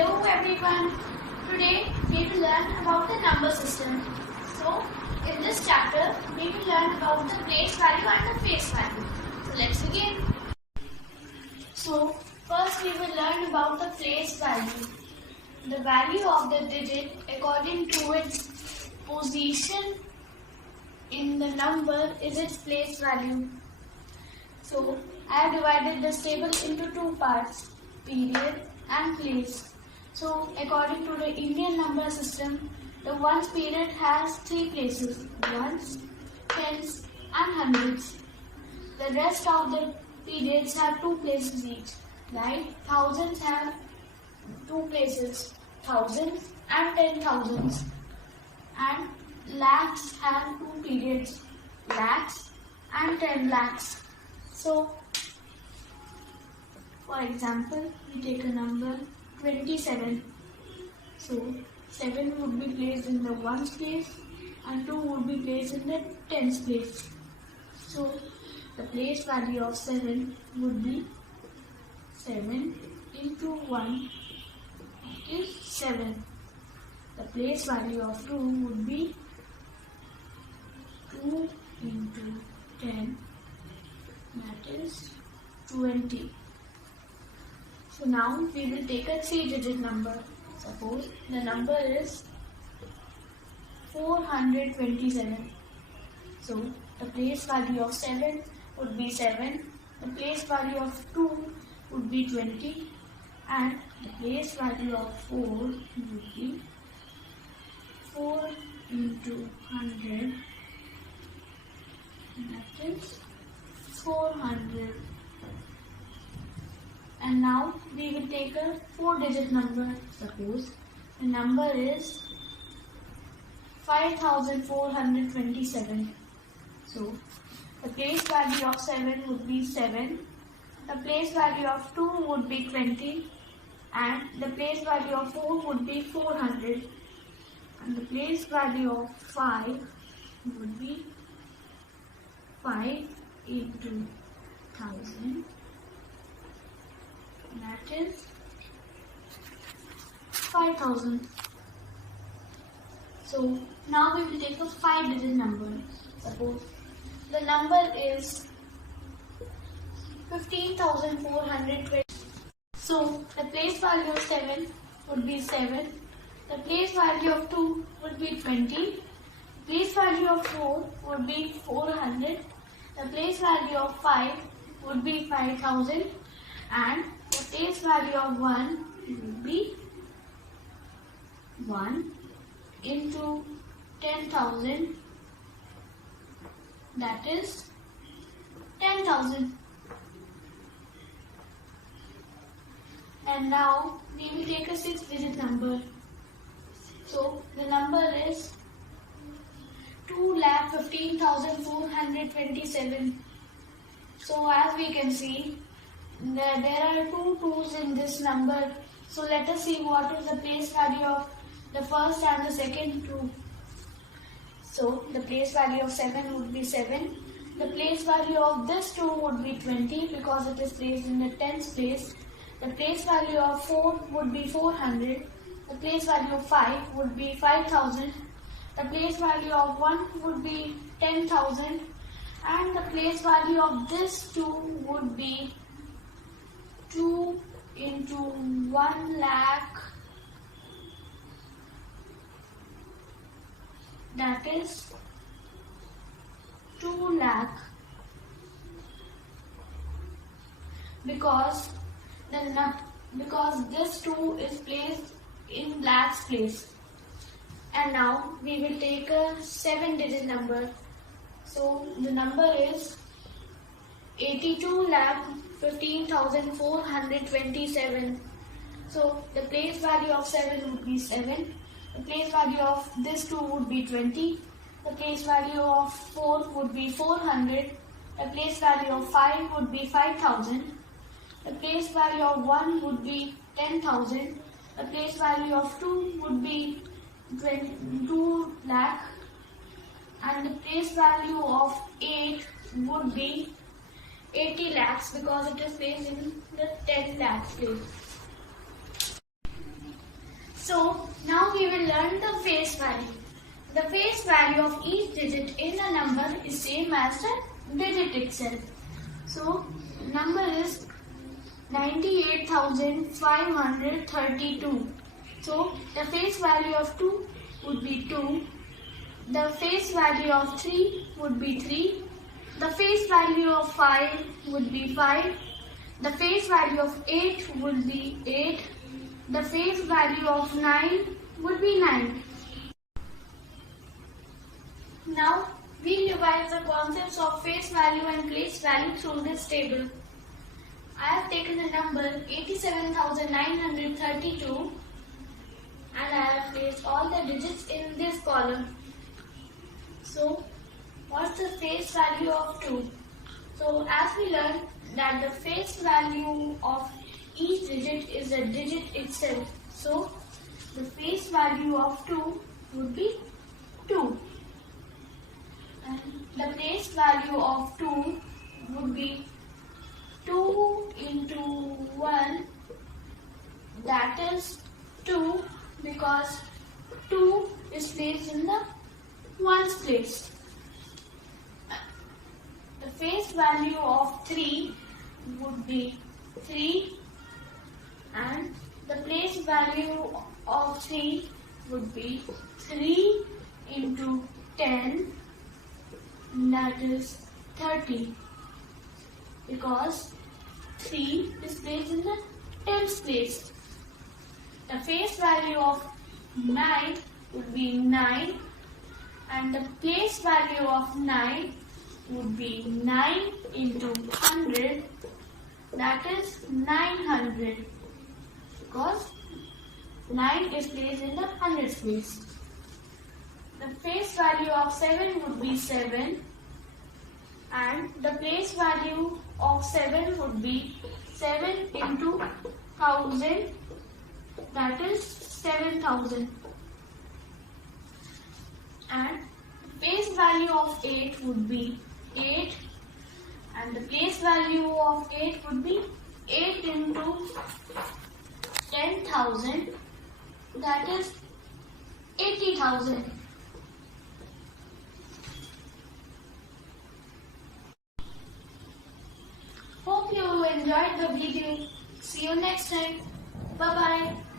Hello everyone. Today we will learn about the number system. So in this chapter we will learn about the place value and the face value. So let's begin. So first we will learn about the place value. The value of the digit according to its position in the number is its place value. So I have divided this table into two parts, period and place. So according to the Indian number system, the ones period has three places, ones, tens and hundreds. The rest of the periods have two places each, like thousands have two places, thousands and 10,000s. And lakhs have two periods, lakhs and 10 lakhs. So for example, we take a number 27. So 7 would be placed in the ones place and 2 would be placed in the tens place. So the place value of 7 would be 7 into 1 is 7. The place value of 2 would be 2 into 10, that is 20. So now we will take a 3-digit number. Suppose the number is 427. So the place value of 7 would be 7. The place value of 2 would be 20. And the place value of 4 would be 4 into 100. That is 400. And now we will take a 4-digit number. Suppose the number is 5427. So the place value of 7 would be 7. The place value of 2 would be 20. And the place value of 4 would be 400. And the place value of 5 would be 5 into 1000. That is 5,000. So now we will take a 5-digit number. Suppose the number is 15,420. So the place value of 7 would be 7. The place value of 2 would be 20. The place value of 4 would be 400. The place value of 5 would be 5,000. And the place value of 1 would be 1 into 10,000, that is 10,000. And now we will take a 6-digit number. So the number is 2,15,427. So as we can see, there are two 2's in this number. So let us see what is the place value of the first and the second 2. So the place value of 7 would be 7. The place value of this 2 would be 20 because it is placed in the tens place. The place value of 4 would be 400. The place value of 5 would be 5,000. The place value of 1 would be 10,000. And the place value of this 2 would be 2 into 1 lakh, that is 2 lakh, because this 2 is placed in lakhs place. And now we will take a 7-digit number. So the number is 82,15,427. So the place value of 7 would be 7. The place value of this 2 would be 20. The place value of 4 would be 400. The place value of 5 would be 5,000. The place value of 1 would be 10,000. The place value of 2 would be 2 lakh. And the place value of 8 would be 80 lakhs because it is placed in the 10 lakhs place. So now we will learn the face value. The face value of each digit in a number is same as the digit itself. So number is 98,532. So the face value of 2 would be 2. The face value of 3 would be 3. The face value of 5 would be 5. The face value of 8 would be 8. The face value of 9 would be 9. Now we revise the concepts of face value and place value through this table. I have taken the number 87,932 and I have placed all the digits in this column. So what's the face value of 2? So as we learned that the face value of each digit is a digit itself. So the face value of 2 would be 2. And the place value of 2 would be 2 into 1, that is 2, because 2 is placed in the ones place. The face value of 3 would be 3 and the place value of 3 would be 3 into 10, that is 30, because 3 is placed in the tens place. The face value of 9 would be 9 and the place value of 9 would be 9 into 100, that is 900, because 9 is placed in the hundreds place. The face value of 7 would be 7 and the place value of 7 would be 7 into 1000, that is 7,000. And the face value of 8 would be 8 and the place value of 8 would be 8 into 10,000, that is 80,000. Hope you enjoyed the video. See you next time. Bye bye.